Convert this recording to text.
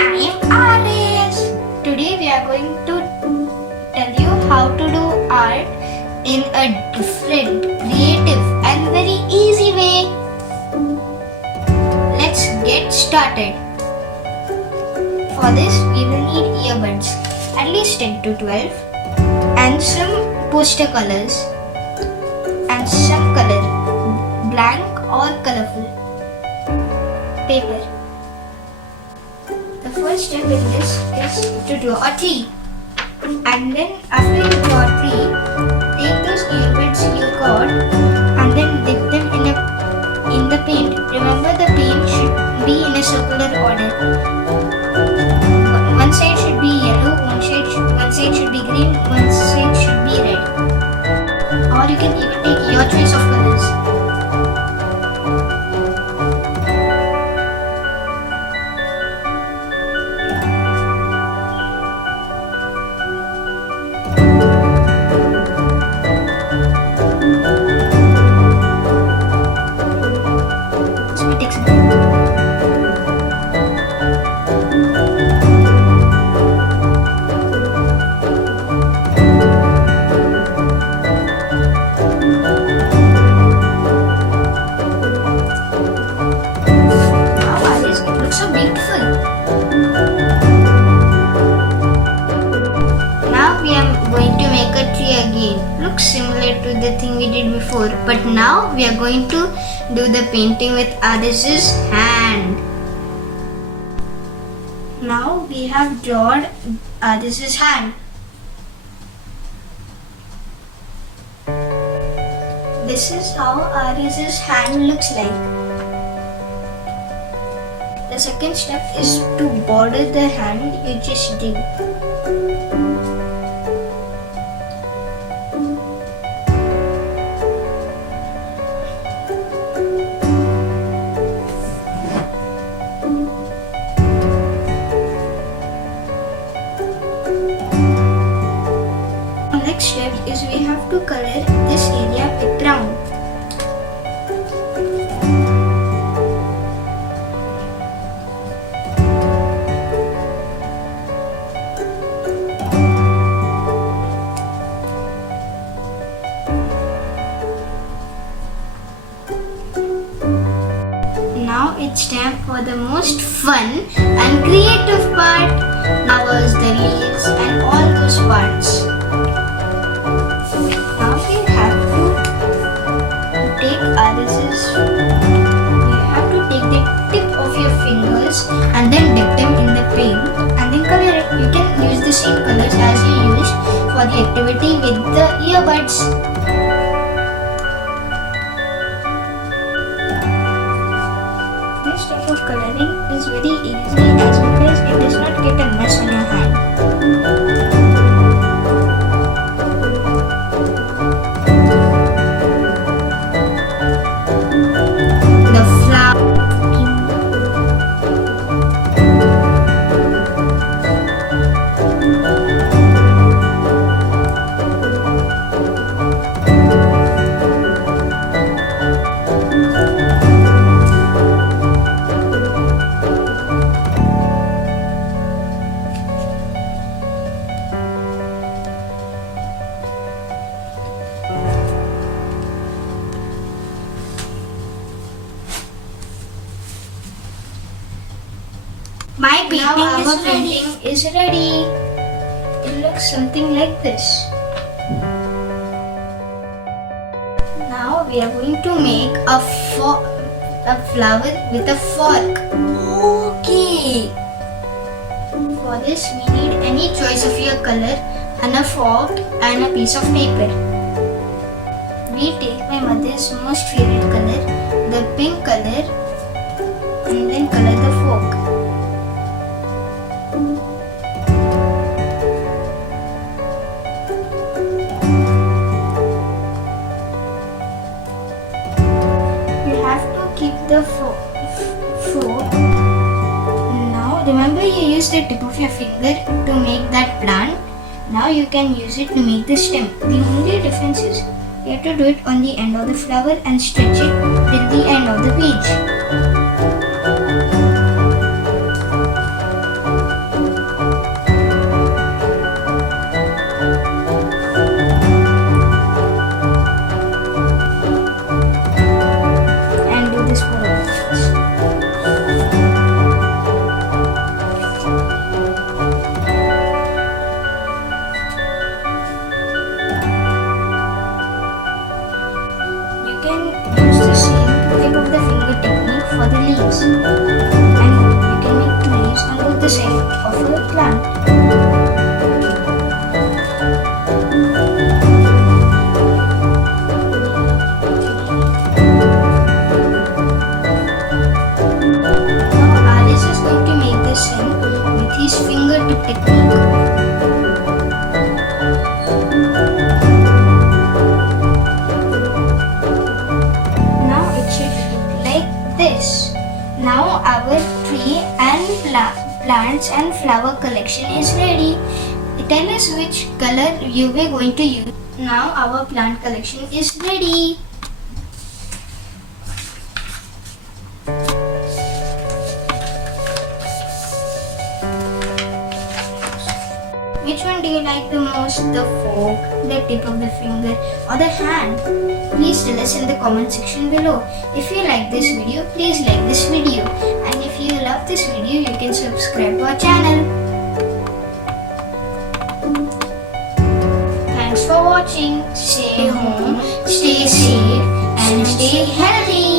time artist. Today we are going to tell you how to do art in a different, creative and very easy way. Let's get started. For this we will need earbuds, at least 10 to 12, and some poster colors and some color, blank or colorful paper. The first step in this is to draw a tree, and then after you draw a tree, take those earbuds you got and then dip them in the paint. Remember, the paint should be in a circular order. One side should be yellow, one side should be green, one side should be red. Or you can even take your choice of colors. Looks similar to the thing we did before, but now we are going to do the painting with Aris's hand. Now we have drawn Aris's hand. This is how Aris's hand looks like. The second step is to border the hand. You just dig. Next step is we have to color this area with brown. Now it's time for the most fun and creative part. Now is the leaves and all those parts. And then dip them in the paint and then color it. You can use the same colors as you used for the activity with the earbuds. This type of coloring is very easy as long as it does not get a mess on your hand. My painting is ready. It looks something like this. Now we are going to make a flower with a fork. Okay. For this we need any choice of your color and a fork and a piece of paper. We take my mother's most favorite color, the pink color, and then color the fork. Keep the fork. Now remember, you use the tip of your finger to make that plant. Now you can use it to make the stem. The only difference is you have to do it on the end of the flower and stretch it till the end of the page. leaves. And you can make leaves on both the side of a plant. Now Alice is going to make the sun with his fingertip technique. Now it should look like this. Now our tree and plants and flower collection is ready. Tell us which color you were going to use. Now our plant collection is ready. Which one do you like the most? The fork, the tip of the finger, or the hand? Please tell us in the comment section below. If you like this video, please like this video. And if you love this video, you can subscribe to our channel. Thanks for watching. Stay home, stay safe, and stay healthy.